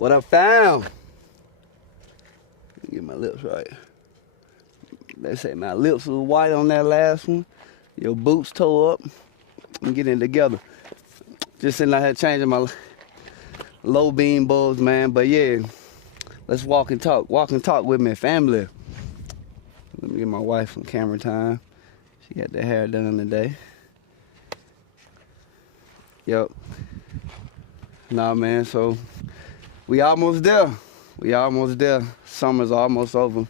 What I found. Let me get my lips right. They say my lips was white on that last one. Your boots tore up. I'm getting it together. Just sitting out here changing my low beam bulbs, man. But yeah, let's walk and talk. Walk and talk with me, family. Let me get my wife some camera time. She got the hair done today. Yep. Nah, man, so we almost there. We almost there. Summer's almost over.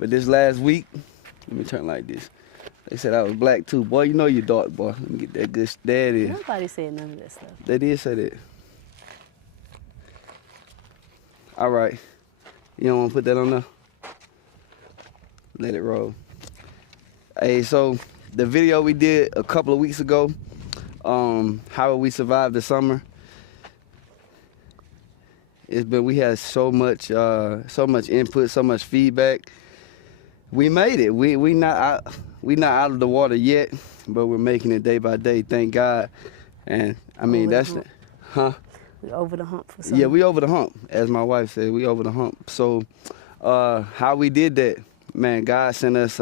But this last week, let me turn like this. They said I was black too. Boy, you know you dark, boy. Let me get that good. There it is. Nobody said none of that stuff. They did say that. All right. You don't want to put that on there? Let it roll. Hey, so the video we did a couple of weeks ago, how we survived the summer. We had so much input, so much feedback. We made it. We not out of the water yet, but we're making it day by day. Thank God. And I mean We over the hump for something. Yeah, we over the hump, as my wife said. We over the hump. So, how we did that, man? God sent us.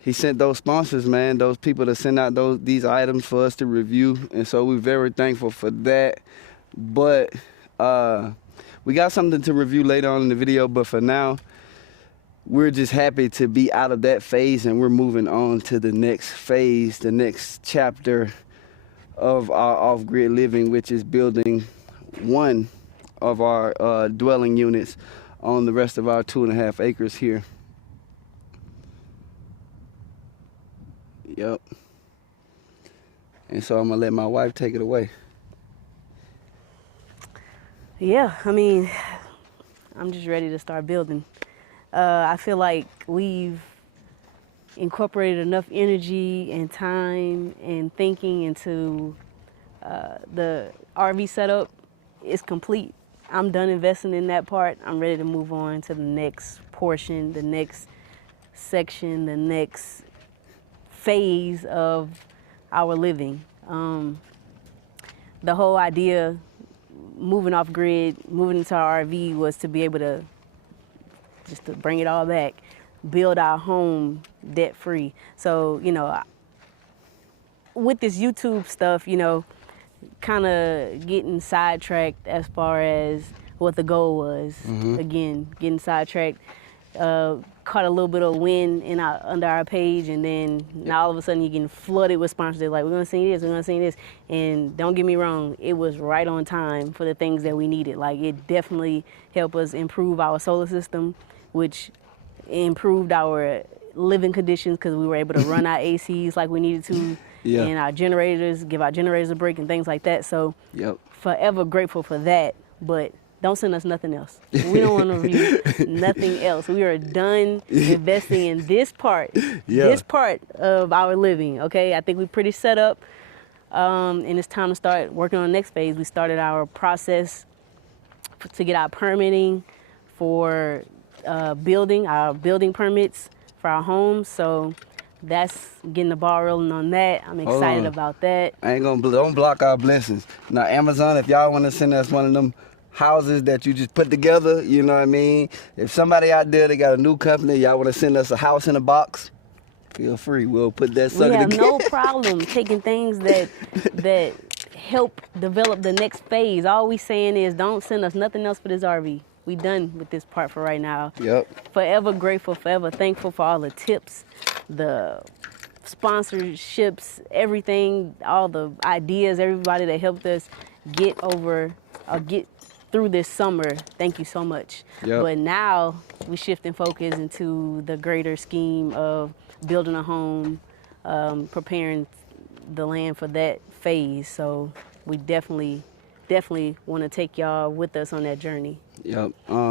He sent those sponsors, man. Those people to send out these items for us to review, and so we're very thankful for that. But we got something to review later on in the video. But for now, we're just happy to be out of that phase, and we're moving on to the next phase, the next chapter of our off-grid living, which is building one of our dwelling units on the rest of our 2.5 acres here. Yep. And so I'm gonna let my wife take it away. Yeah, I mean, I'm just ready to start building. I feel like we've incorporated enough energy and time and thinking into the RV setup. Is complete. I'm done investing in that part. I'm ready to move on to the next portion, the next section, the next phase of our living. The whole idea moving off grid, moving into our RV was to be able to just to bring it all back, build our home debt free. So, you know, with this YouTube stuff, you know, kind of getting sidetracked as far as what the goal was. Again, getting sidetracked, caught a little bit of wind under our page, and then now all of a sudden you're getting flooded with sponsors. They're like, we're gonna see this, we're gonna see this. And don't get me wrong, it was right on time for the things that we needed. Like, it definitely helped us improve our solar system, which improved our living conditions because we were able to run our ACs like we needed to, and our generators, give our generators a break and things like that. So forever grateful for that, but don't send us nothing else. We don't want to review nothing else. We are done investing in this part, this part of our living, okay? I think we're pretty set up, and it's time to start working on the next phase. We started our process to get our permitting for building permits for our homes. So that's getting the ball rolling on that. I'm excited about that. I ain't don't block our blessings. Now, Amazon, if y'all want to send us one of them houses that you just put together, you know what I mean? If somebody out there, they got a new company, y'all want to send us a house in a box, feel free. We'll put that sucker together. We have no problem taking things that help develop the next phase. All we saying is don't send us nothing else for this RV. We done with this part for right now. Forever grateful, forever thankful for all the tips, the sponsorships, everything, all the ideas, everybody that helped us get through this summer. Thank you so much. But now we shifting focus into the greater scheme of building a home, preparing the land for that phase. So we definitely want to take y'all with us on that journey.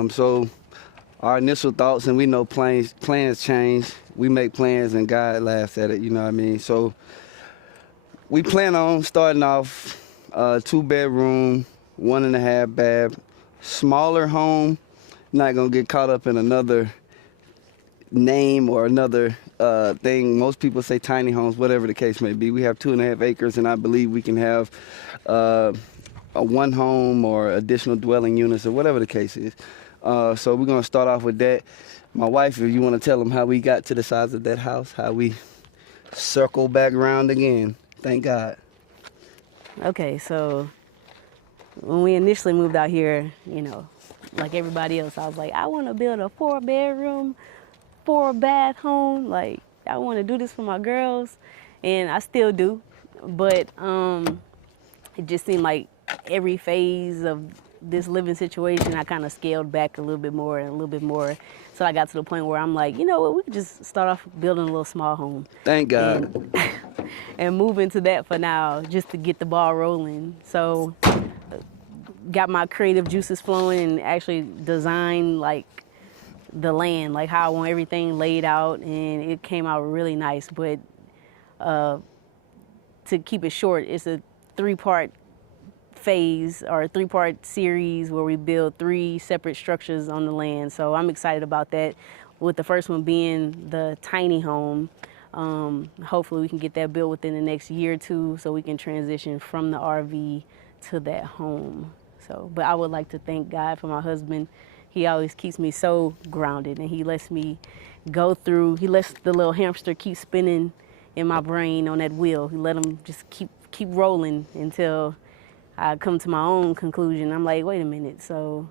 So our initial thoughts, and we know plans change. We make plans and God laughs at it, you know what I mean? So we plan on starting off 2-bedroom, 1.5 bath, smaller home. Not gonna get caught up in another name or another thing. Most people say tiny homes, whatever the case may be. We have 2.5 acres, and I believe we can have a one home or additional dwelling units or whatever the case is. So we're gonna start off with that. My wife, if you want to tell them how we got to the size of that house, how we circle back around again. Thank God. Okay, so when we initially moved out here, you know, like everybody else, I was like, I want to build a 4-bedroom, 4-bath home. Like, I want to do this for my girls, and I still do. But it just seemed like every phase of this living situation, I kind of scaled back a little bit more and a little bit more. So I got to the point where I'm like, you know what, we could just start off building a little small home. Thank God. And move into that for now, just to get the ball rolling. So got my creative juices flowing and actually designed like the land, like how I want everything laid out, and it came out really nice. But to keep it short, it's a 3-part phase or a 3-part series where we build 3 separate structures on the land. So I'm excited about that, with the first one being the tiny home. Hopefully we can get that built within the next year or 2 so we can transition from the RV to that home. So, but I would like to thank God for my husband. He always keeps me so grounded, and he lets me go through, he lets the little hamster keep spinning in my brain on that wheel. He let him just keep rolling until I come to my own conclusion. I'm like, wait a minute, so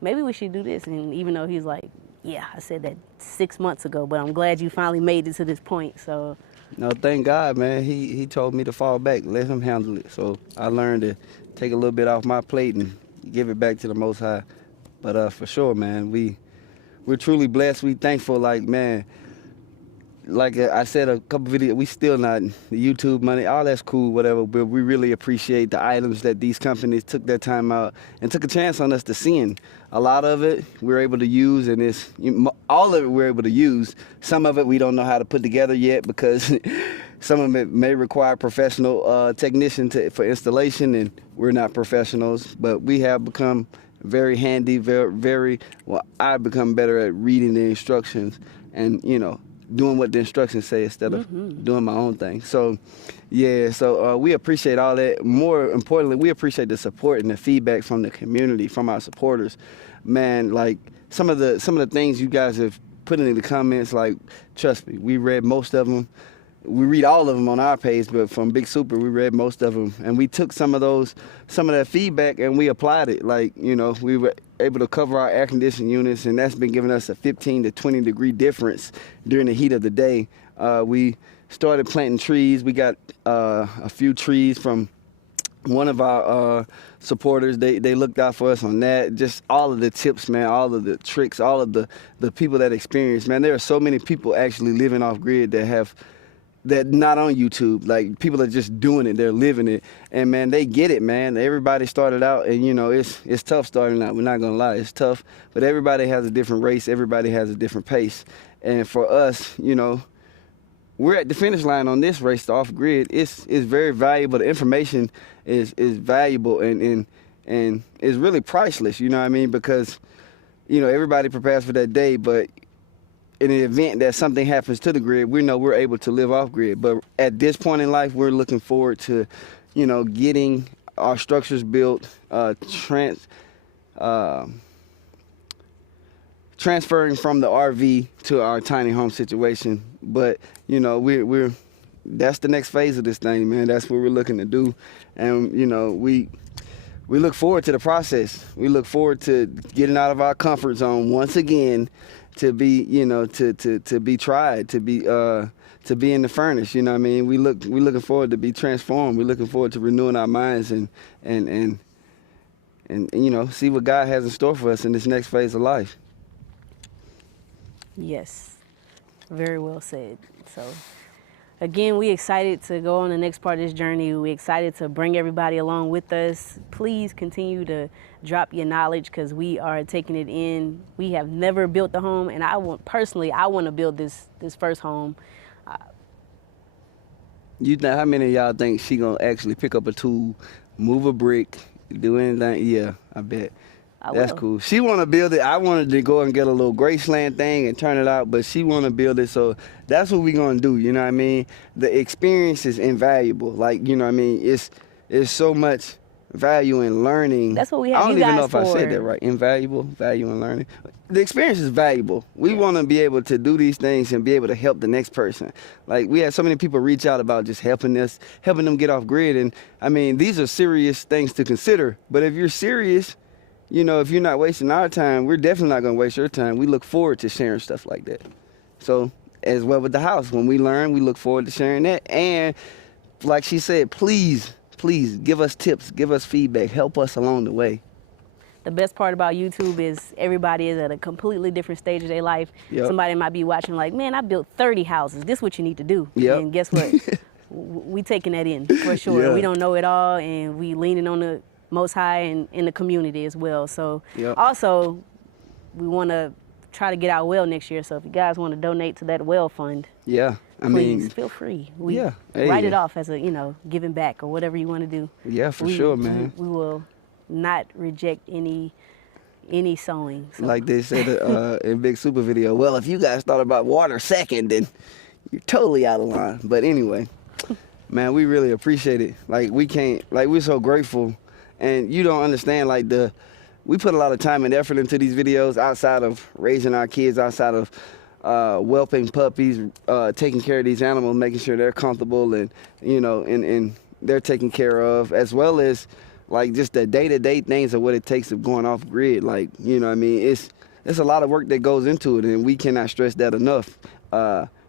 maybe we should do this. And even though he's like, yeah, I said that 6 months ago, but I'm glad you finally made it to this point. So No, thank God, man. He told me to fall back, let him handle it. So I learned to take a little bit off my plate and give it back to the Most High. But for sure, man, we're truly blessed. We thankful, like, man, like I said a couple videos, we still not the YouTube money, all that's cool, whatever, but we really appreciate the items that these companies took their time out and took a chance on us to send. A lot of it we're able to use, and all of it we're able to use. Some of it we don't know how to put together yet, because some of it may require professional technician for installation, and we're not professionals, but we have become very handy, very well, I've become better at reading the instructions and, you know, doing what the instructions say instead of doing my own thing. So, yeah, so we appreciate all that. More importantly, we appreciate the support and the feedback from the community, from our supporters. Man, like some of the things you guys have put in the comments, like, trust me, we read most of them. We read all of them on our page, but from Big Super, we read most of them. And we took some of that feedback and we applied it. Like, you know, we were able to cover our air conditioning units, and that's been giving us a 15 to 20 degree difference during the heat of the day. We started planting trees. We got a few trees from one of our supporters. They looked out for us on that. Just all of the tips, man, all of the tricks, all of the people that experience, man. There are so many people actually living off grid that not on YouTube. Like, people are just doing it, they're living it, and man, they get it, man. Everybody started out, and you know, it's tough starting out, we're not gonna lie, it's tough, but everybody has a different race, everybody has a different pace. And for us, you know, we're at the finish line on this race, off grid. It's very valuable. The information is valuable, and it's really priceless, you know what I mean? Because, you know, everybody prepares for that day, but in the event that something happens to the grid, we know we're able to live off grid. But at this point in life, we're looking forward to, you know, getting our structures built, transferring from the RV to our tiny home situation. But, you know, we're that's the next phase of this thing, man. That's what we're looking to do. And, you know, we look forward to the process. We look forward to getting out of our comfort zone once again, to be, you know, to be tried, to be in the furnace, you know what I mean? We're looking forward to be transformed. We're looking forward to renewing our minds and you know, see what God has in store for us in this next phase of life. yes, very well said. So again, we excited to go on the next part of this journey. We excited to bring everybody along with us. Please continue to drop your knowledge, because we are taking it in. We have never built a home, and I want to build this first home. You know, how many of y'all think she gonna actually pick up a tool, move a brick, do anything? Yeah, I bet. That's cool. She want to build it. I wanted to go and get a little Graceland thing and turn it out, but she want to build it, so that's what we gonna do, you know what I mean? The experience is invaluable. Like, you know what I mean? It's so much value in learning. That's what we have I don't you even know guys if I said for. that right. Invaluable, value in learning. The experience is valuable. We want to be able to do these things and be able to help the next person. Like, we had so many people reach out about just helping them get off grid. And I mean, these are serious things to consider. But if you're serious, you know, if you're not wasting our time, we're definitely not going to waste your time. We look forward to sharing stuff like that. So as well with the house, when we learn, we look forward to sharing that. And like she said, please give us tips, give us feedback, help us along the way. The best part about YouTube is everybody is at a completely different stage of their life. Yep. Somebody might be watching like, man, I built 30 houses. This is what you need to do. Yep. And guess what? We taking that in for sure. Yeah. We don't know it all, and we leaning on the Most High and in the community as well. So Yep. also, we want to try to get our well next year. So if you guys want to donate to that well fund, Yeah, I please mean, feel free. We yeah, write hey. it off as a, you know, giving back or whatever you want to do. yeah, for sure, man. We will not reject any sewing. So. Like they said in Big Super video, well, if you guys thought about water second, then you're totally out of line. But anyway, man, we really appreciate it. Like, we're so grateful. And you don't understand, like, we put a lot of time and effort into these videos outside of raising our kids, outside of whelping puppies, taking care of these animals, making sure they're comfortable and, you know, and they're taken care of, as well as, like, just the day-to-day things of what it takes of going off grid. Like, you know what I mean? It's a lot of work that goes into it, and we cannot stress that enough.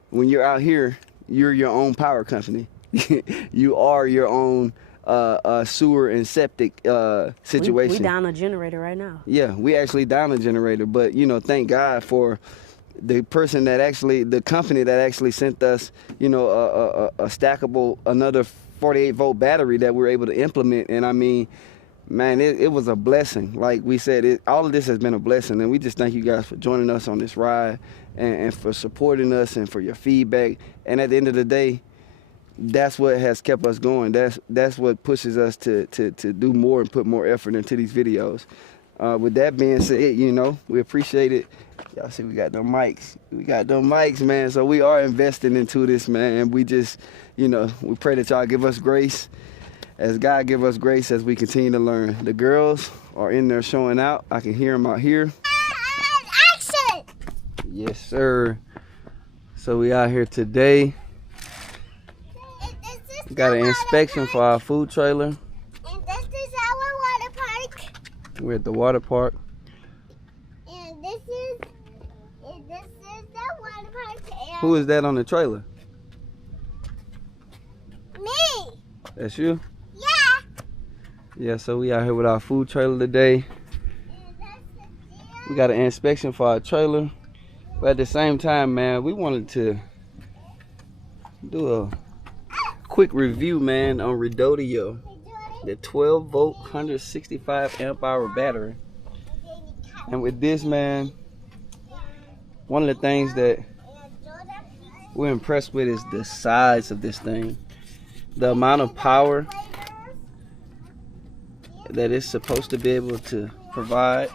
When you're out here, you're your own power company. You are your own sewer and septic situation. We down a generator right now. Yeah, we actually down a generator, but, you know, thank God for the company that actually sent us, you know, a stackable, another 48-volt battery that we're able to implement. And I mean, man, it was a blessing. Like we said, all of this has been a blessing, and we just thank you guys for joining us on this ride and for supporting us and for your feedback. And at the end of the day, that's what has kept us going. That's what pushes us to do more and put more effort into these videos. With that being said, you know, we appreciate it. Y'all see we got them mics. We got them mics, man. So we are investing into this, man. And we just, you know, we pray that y'all give us grace as God give us grace as we continue to learn. The girls are in there showing out. I can hear them out here. Action! Yes, sir. So we out here today. We got an inspection for our food trailer. And this is our water park. We're at the water park. And this is the water park. And Who is that on the trailer? me. That's you? Yeah. Yeah, so we out here with our food trailer today. And that's We got an inspection for our trailer. But at the same time, man, we wanted to do a quick review, man, on Redodo, the 12-volt, 165 amp hour battery. And with this, man, one of the things that we're impressed with is the size of this thing. The amount of power that it's supposed to be able to provide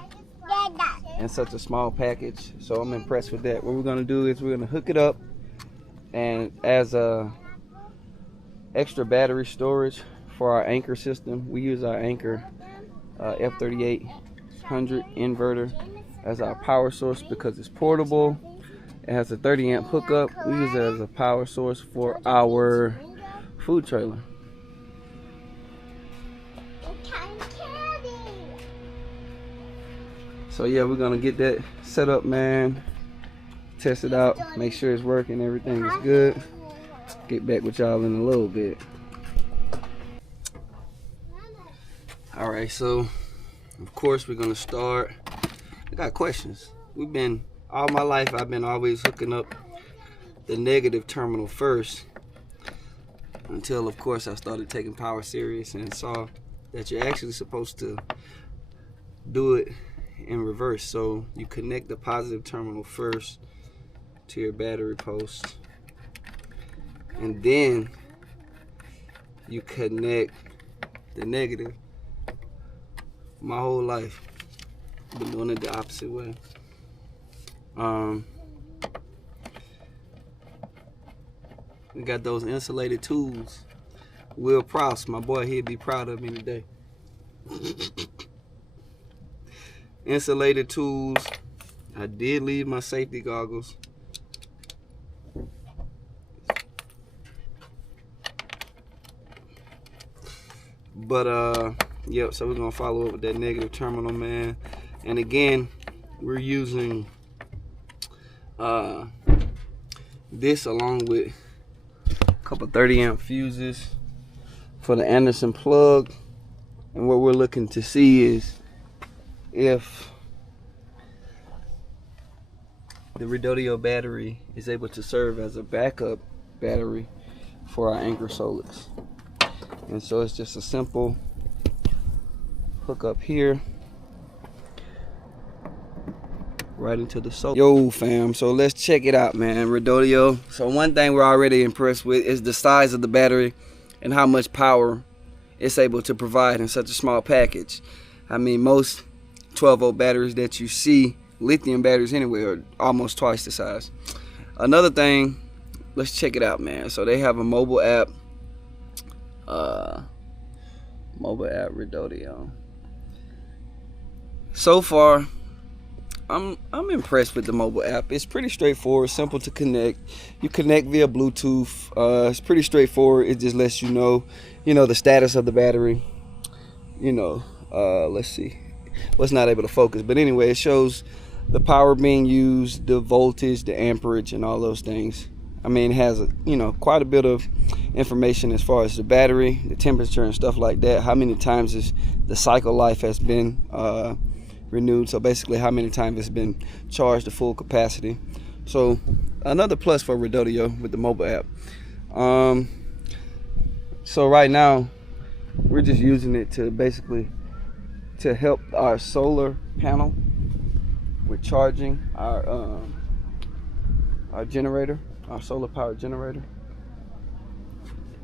in such a small package. So I'm impressed with that. What we're gonna do is we're gonna hook it up, and as a extra battery storage for our Anchor system, we use our Anchor F3800 inverter as our power source because it's portable. It has a 30 amp hookup. We use it as a power source for our food trailer. So yeah, we're gonna get that set up, man. Test it out, make sure it's working, everything is good. Get back with y'all in a little bit. All right, so of course we're gonna start. I got questions. All my life I've been always hooking up the negative terminal first, until of course I started taking power serious and saw that you're actually supposed to do it in reverse. So you connect the positive terminal first to your battery post, and then you connect the negative. My whole life I've been doing it the opposite way. We got those insulated tools. Will Prouse, my boy, he'd be proud of me today. Insulated tools. I did leave my safety goggles. But yep, so we're gonna follow up with that negative terminal, man. And again, we're using this along with a couple 30-amp fuses for the Anderson plug. And what we're looking to see is if the Redodo battery is able to serve as a backup battery for our anchor solars. And so it's just a simple hook up here right into the solar. Yo fam, so let's check it out, man. Redodo. So one thing we're already impressed with is the size of the battery and how much power it's able to provide in such a small package. I mean, most 12-volt batteries that you see, lithium batteries anyway, are almost twice the size. Another thing, let's check it out, man. So they have a mobile app Redodo. So far, I'm impressed with the mobile app. It's pretty straightforward, simple to connect. You connect via Bluetooth. It's pretty straightforward. It just lets you know the status of the battery. Let's see. Well, it's not able to focus, but anyway, it shows the power being used, the voltage, the amperage, and all those things. I mean, it has quite a bit of information as far as the battery, the temperature, and stuff like that. How many times the cycle life has been renewed. So basically, how many times it's been charged to full capacity. So another plus for Redodo with the mobile app. So right now, we're just using it to basically to help our solar panel with charging our generator, our solar power generator.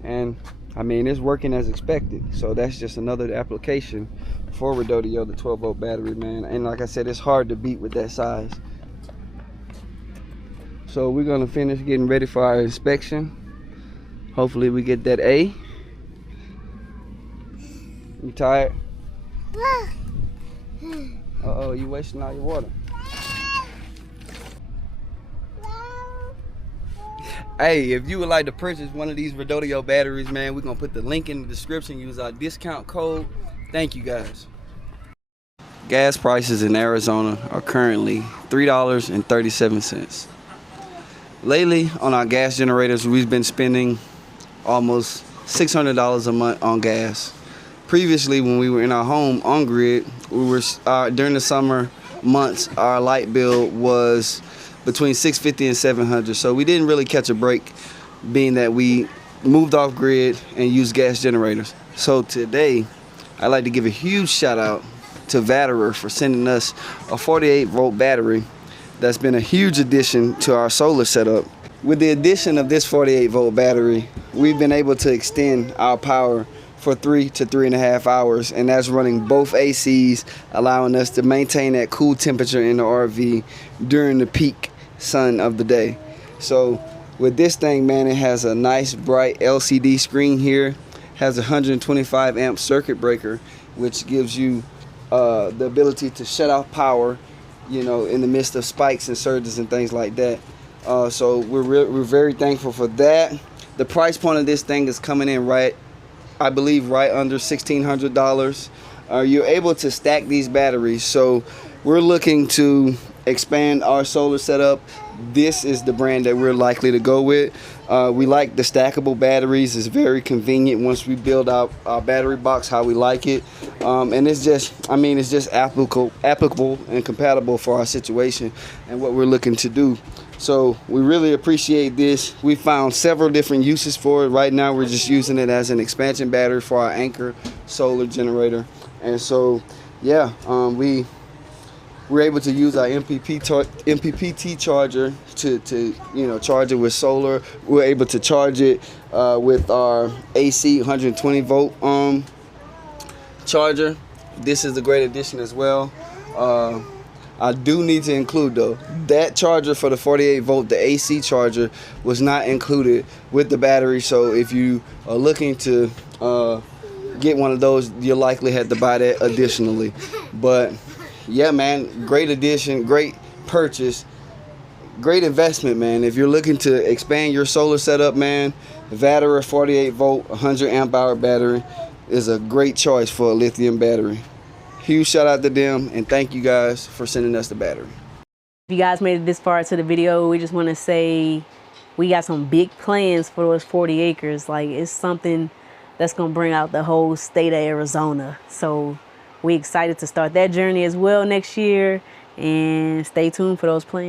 And I mean, it's working as expected. So that's just another application for Redodo, the 12-volt battery, man. And like I said, it's hard to beat with that size. So we're gonna finish getting ready for our inspection. Hopefully we get that A. You tired? Uh-oh, you wasting all your water. Hey, if you would like to purchase one of these Redodo batteries, man, we're gonna put the link in the description. Use our discount code. Thank you, guys. Gas prices in Arizona are currently $3.37. Lately, on our gas generators, we've been spending almost $600 a month on gas. Previously, when we were in our home on grid, we were during the summer months, our light bill was between $650 and $700. So we didn't really catch a break, being that we moved off grid and used gas generators. So today, I'd like to give a huge shout out to Vatrer for sending us a 48-volt battery. That's been a huge addition to our solar setup. With the addition of this 48-volt battery, we've been able to extend our power for 3 to 3.5 hours, and that's running both ACs, allowing us to maintain that cool temperature in the RV during the peak sun of the day. So with this thing, man, it has a nice bright LCD screen here, has a 125 amp circuit breaker, which gives you the ability to shut off power, in the midst of spikes and surges and things like that. So we're very thankful for that. The price point of this thing is coming in I believe right under $1,600. You're able to stack these batteries, so we're looking to expand our solar setup. This is the brand that we're likely to go with. We like the stackable batteries. It's very convenient once we build out our battery box how we like it. And it's just applicable and compatible for our situation and what we're looking to do. So we really appreciate this. We found several different uses for it. Right now we're just using it as an expansion battery for our anchor solar generator. And so yeah, we're able to use our MPPT charger to charge it with solar. We're able to charge it with our AC 120 volt charger. This is a great addition as well. I do need to include though, that charger for the 48 volt, the AC charger, was not included with the battery. So if you are looking to get one of those, you likely had to buy that additionally. But yeah, man, great addition, great purchase, great investment, man. If you're looking to expand your solar setup, man, Vatrer 48 volt 100 amp hour battery is a great choice for a lithium battery. Huge shout out to them, and thank you guys for sending us the battery. If you guys made it this far to the video, we just want to say we got some big plans for those 40 acres. Like, it's something that's going to bring out the whole state of Arizona. So we excited to start that journey as well next year, and stay tuned for those plans.